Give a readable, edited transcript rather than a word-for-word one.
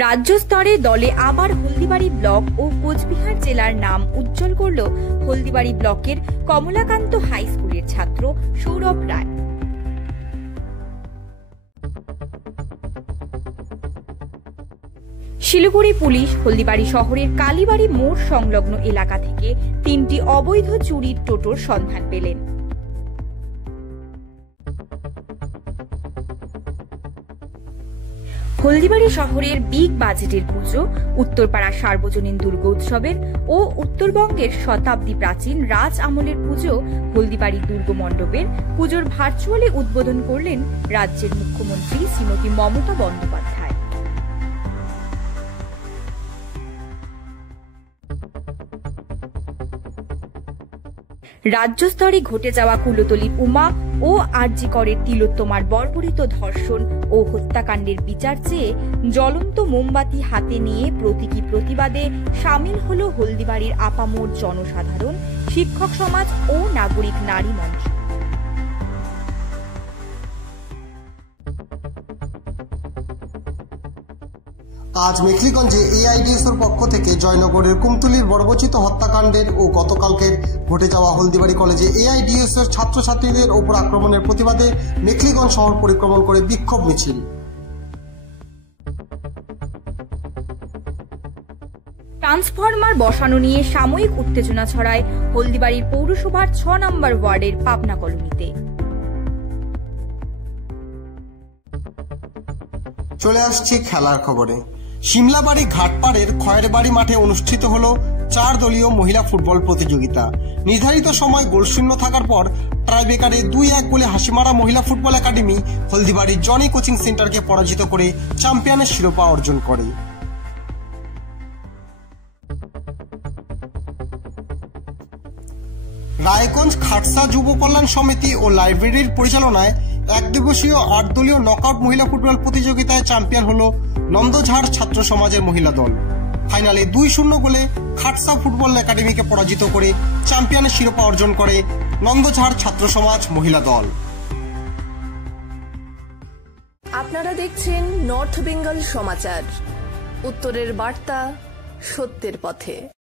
রাজ্য স্তরে দলে আবার হলদিবাড়ি ব্লক ও কোচবিহার জেলার নাম উজ্জ্বল করল হলদিবাড়ি ব্লকের কমলাকান্ত হাই স্কুলের ছাত্র সৌরভ রায়। শিলিগুড়ি পুলিশ হলদিবাড়ি শহরের কালীবাড়ি মোড় সংলগ্ন এলাকা থেকে 3টি অবৈধ চুরির টোটোর সন্ধান পেলেন। হলদিবাড়ি শহরের বিগ বাজেটের পুজো, উত্তরপাড়া সার্বজনীন দুর্গোৎসবের ও উত্তরবঙ্গের শতাব্দী প্রাচীন রাজ আমলের পুজো হলদিবাড়ি দুর্গ মণ্ডপের পুজোর ভার্চুয়ালি উদ্বোধন করলেন রাজ্যের মুখ্যমন্ত্রী শ্রীমতী মমতা বন্দ্যোপাধ্যায়। রাজ্য স্তরে ঘটে যাওয়া কুলতলির উমা ও আরজি করের তিলোত্তমার বর্বরিত ধর্ষণ ও হত্যাকাণ্ডের বিচার চেয়ে জ্বলন্ত মোমবাতি হাতে নিয়ে প্রতীকী প্রতিবাদে সামিল হল হলদিবাড়ির আপামোর জনসাধারণ, শিক্ষক সমাজ ও নাগরিক নারী মঞ্চ। আজ মেখলিগঞ্জে এআইডিএসওর পক্ষ থেকে জয়নগরের কুমতুলির বর্বরচিত হত্যাকাণ্ডের ও গতকালকের ঘটে যাওয়া হলদিবাড়ি কলেজে এআইডিএসওর ছাত্রছাত্রীদের ওপর আক্রমণের প্রতিবাদে মেখলিগঞ্জ শহর পরিক্রমণ করে বিক্ষোভ মিছিল। ট্রান্সফরমার বসানো নিয়ে সাময়িক উত্তেজনা ছড়ায় হলদিবাড়ির পৌরসভার 6 নম্বর ওয়ার্ডের পাবনা কলোনিতে। চলে আসছি খেলার খবরে। সিমলাবাড়ি ঘাটপাড়ের খয়েরবাড়ি মাঠে অনুষ্ঠিত হল 4 দলীয় মহিলা ফুটবল প্রতিযোগিতা। নির্ধারিত সময় গোলশূন্য থাকার পর টাইব্রেকারে 2-1 গোলে হাসিমারা মহিলা ফুটবল একাডেমি হলদিবাড়ির জনি কোচিং সেন্টারকে পরাজিত করে চ্যাম্পিয়নের শিরোপা অর্জন করে। রায়গঞ্জ খাটসা যুব কল্যাণ সমিতি ও লাইব্রেরির পরিচালনায় একদিবসীয় 8 দলীয় নকআউট মহিলা ফুটবল প্রতিযোগিতায় চ্যাম্পিয়ন হল নন্দঝাড় ছাত্র সমাজের মহিলা দল। ফাইনালে 2-0 গোলে খাটসা ফুটবল একাডেমিকে পরাজিত করে চ্যাম্পিয়নের শিরোপা অর্জন করে নন্দঝাড় ছাত্র সমাজ মহিলা দল। আপনারা দেখছেন নর্থ বেঙ্গল সমাচার, উত্তরের বার্তা, সত্যের পথে।